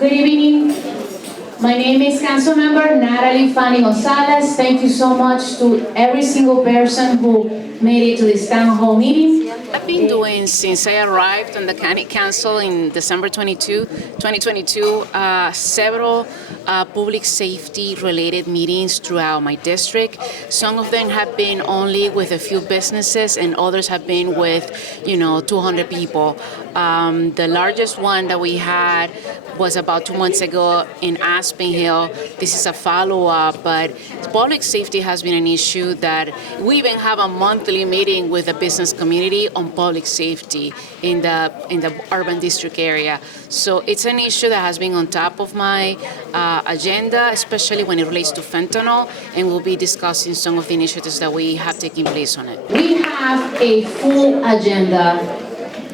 Good evening. My name is Councilmember Natali Fani-González. Thank you so much to every single person who made it to this town hall meeting. I've been doing, since I arrived on the County Council in December 2022, several public safety related meetings throughout my district. Some of them have been only with a few businesses and others have been with, 200 people. The largest one that we had was about 2 months ago in Aspen Hill. This is a follow-up, but public safety has been an issue that we even have a monthly meeting with the business community on public safety in the urban district area. So it's an issue that has been on top of my agenda, especially when it relates to fentanyl, and we'll be discussing some of the initiatives that we have taken place on it. We have a full agenda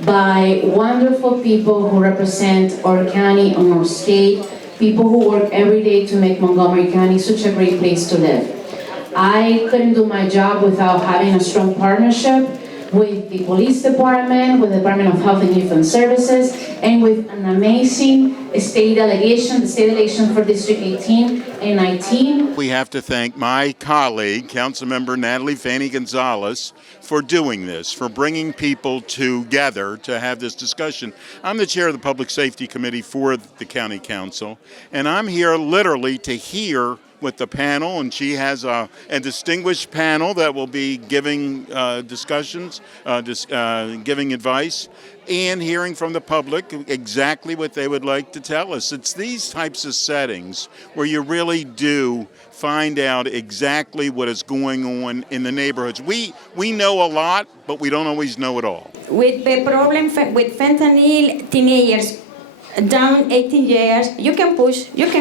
by wonderful people who represent our county and our state, people who work every day to make Montgomery County such a great place to live. I couldn't do my job without having a strong partnership with the police department, with the Department of Health and Youth and Services, and with an amazing state delegation, the state delegation for District 18 and 19. We have to thank my colleague, Councilmember Natali Fani-González, for doing this, for bringing people together to have this discussion. I'm the chair of the Public Safety Committee for the County Council, and I'm here literally to hear with the panel, and she has a distinguished panel that will be giving discussions, giving advice, and hearing from the public exactly what they would like to tell us. It's these types of settings where you really do find out exactly what is going on in the neighborhoods. We know a lot, but we don't always know it all. With the problem with fentanyl, teenagers down 18 years, you can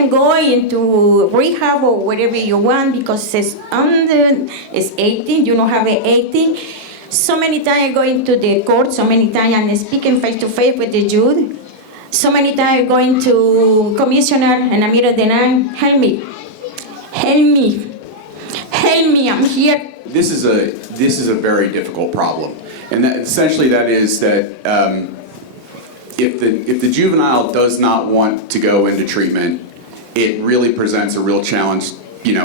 go into rehab or wherever you want because it's 18, you don't have an 18. So many times I go into the court, so many times I'm speaking face to face with the judge. So many times I'm going to commissioner in the middle of the night, help me, I'm here. This is a very difficult problem. And essentially that is that if the juvenile does not want to go into treatment, it really presents a real challenge. They're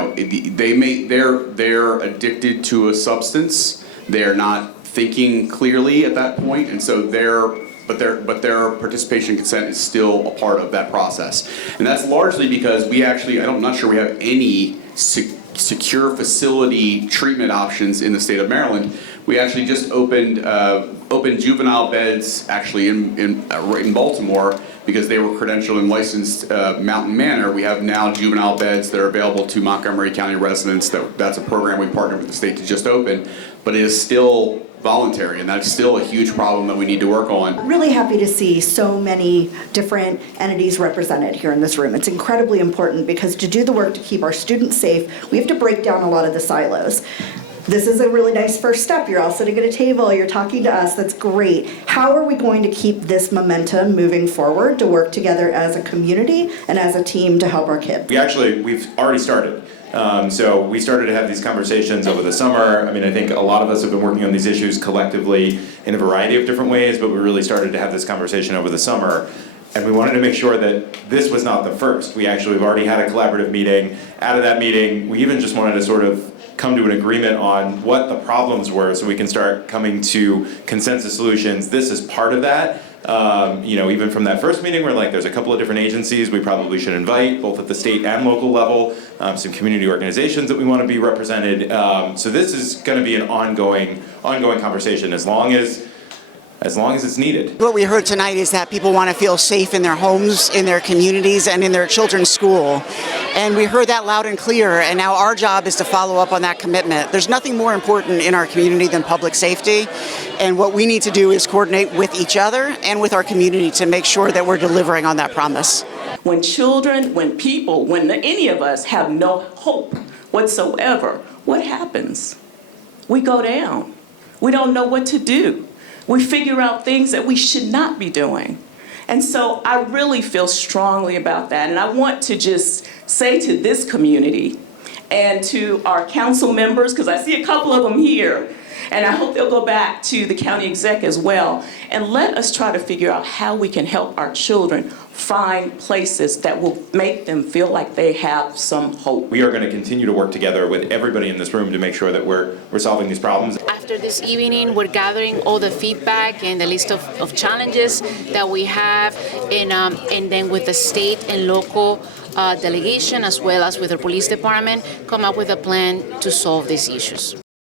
addicted to a substance. They're not thinking clearly at that point, and so their participation consent is still a part of that process. And that's largely because I'm not sure we have any secure facility treatment options in the state of Maryland. We actually just opened juvenile beds actually in Baltimore because they were credentialed and licensed Mountain Manor. We have now juvenile beds that are available to Montgomery County residents. That's a program we partnered with the state to just open, but it is still voluntary, and that's still a huge problem that we need to work on. Really happy to see so many different entities represented here in this room. It's incredibly important because to do the work to keep our students safe, we have to break down a lot of the silos. This is a really nice first step. You're all sitting at a table, you're talking to us, that's great. How are we going to keep this momentum moving forward to work together as a community and as a team to help our kids? We've already started. So we started to have these conversations over the summer. I mean, I think a lot of us have been working on these issues collectively in a variety of different ways, but we really started to have this conversation over the summer. And we wanted to make sure that this was not the first. We've already had a collaborative meeting. Out of that meeting, we even just wanted to sort of come to an agreement on what the problems were so we can start coming to consensus solutions. This is part of that. Even from that first meeting, we're like, there's a couple of different agencies we probably should invite, both at the state and local level, some community organizations that we want to be represented. So this is going to be an ongoing conversation as long as it's needed. What we heard tonight is that people want to feel safe in their homes, in their communities, and in their children's school. And we heard that loud and clear, and now our job is to follow up on that commitment. There's nothing more important in our community than public safety, and what we need to do is coordinate with each other and with our community to make sure that we're delivering on that promise. When children, when any of us have no hope whatsoever, what happens? We go down. We don't know what to do. We figure out things that we should not be doing. And so I really feel strongly about that. And I want to just say to this community and to our council members, because I see a couple of them here, and I hope they'll go back to the county exec as well, and let us try to figure out how we can help our children find places that will make them feel like they have some hope. We are going to continue to work together with everybody in this room to make sure that we're solving these problems. After this evening, we're gathering all the feedback and the list of challenges that we have, and then with the state and local delegation, as well as with the police department, come up with a plan to solve these issues.